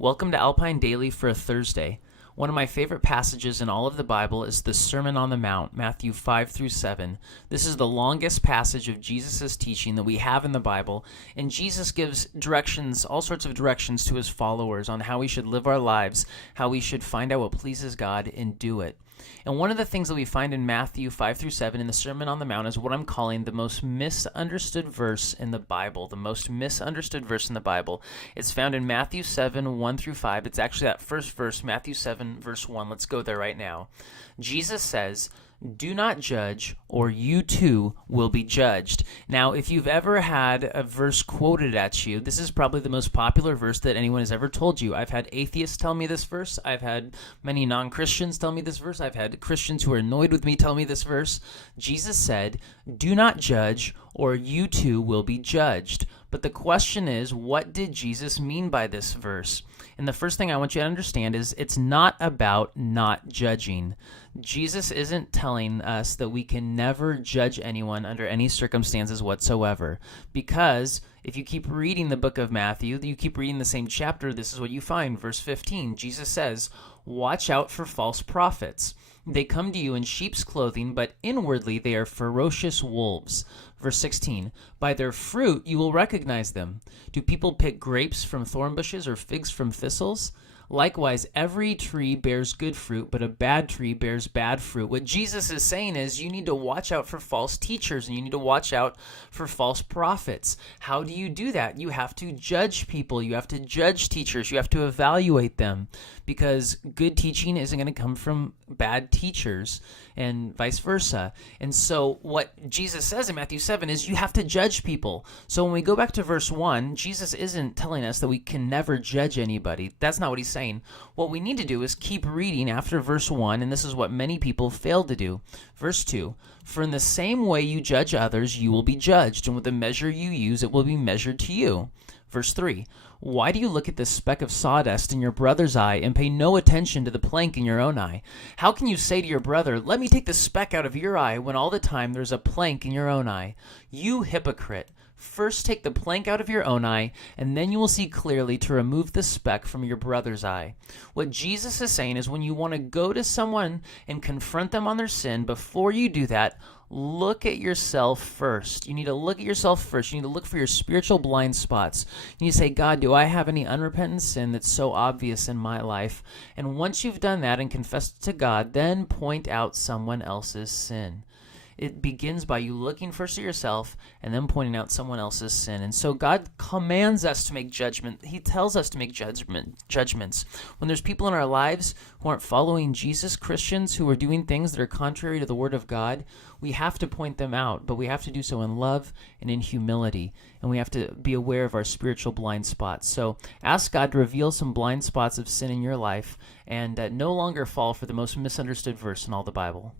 Welcome to Alpine Daily for a Thursday. One of my favorite passages in all of the Bible is the Sermon on the Mount, Matthew 5 through 7. This is the longest passage of Jesus' teaching that we have in the Bible, and Jesus gives directions, all sorts of directions to his followers on how we should live our lives, how we should find out what pleases God and do it. And one of the things that we find in Matthew 5 through 7 in the Sermon on the Mount is what I'm calling the most misunderstood verse in the Bible. The most misunderstood verse in the Bible. It's found in Matthew 7, 1 through 5. It's actually that first verse, Matthew 7, verse 1. Let's go there right now. Jesus says, "Do not judge, or you too will be judged." Now, if you've ever had a verse quoted at you, this is probably the most popular verse that anyone has ever told you. I've had atheists tell me this verse. I've had many non-Christians tell me this verse. I've had Christians who are annoyed with me tell me this verse. Jesus said, "Do not judge, or you too will be judged." But the question is, what did Jesus mean by this verse? And the first thing I want you to understand is it's not about not judging. Jesus isn't telling us that we can never judge anyone under any circumstances whatsoever. Because if you keep reading the book of Matthew, you keep reading the same chapter, this is what you find. Verse 15, Jesus says, "Watch out for false prophets. They come to you in sheep's clothing, but inwardly they are ferocious wolves." Verse 16, "By their fruit you will recognize them. Do people pick grapes from thorn bushes or figs from thistles? Likewise, every tree bears good fruit, but a bad tree bears bad fruit." What Jesus is saying is you need to watch out for false teachers and you need to watch out for false prophets. How do you do that? You have to judge people. You have to judge teachers. You have to evaluate them, because good teaching isn't going to come from bad teachers and vice versa. And so what Jesus says in Matthew 7 is you have to judge people. So when we go back to verse 1, Jesus isn't telling us that we can never judge anybody. That's not what he's saying. What we need to do is keep reading after verse 1, and this is what many people fail to do. Verse 2, "For in the same way you judge others, you will be judged, and with the measure you use, it will be measured to you." Verse 3, "Why do you look at the speck of sawdust in your brother's eye and pay no attention to the plank in your own eye? How can you say to your brother, 'Let me take the speck out of your eye,' when all the time there's a plank in your own eye? You hypocrite! First take the plank out of your own eye, and then you will see clearly to remove the speck from your brother's eye." What Jesus is saying is when you want to go to someone and confront them on their sin, before you do that, look at yourself first. You need to look at yourself first. You need to look for your spiritual blind spots. You need to say, "God, do I have any unrepentant sin that's so obvious in my life?" And once you've done that and confessed it to God, then point out someone else's sin. It begins by you looking first at yourself and then pointing out someone else's sin. And so God commands us to make judgment. He tells us to make judgments. When there's people in our lives who aren't following Jesus, Christians who are doing things that are contrary to the Word of God, we have to point them out, but we have to do so in love and in humility. And we have to be aware of our spiritual blind spots. So ask God to reveal some blind spots of sin in your life and no longer fall for the most misunderstood verse in all the Bible.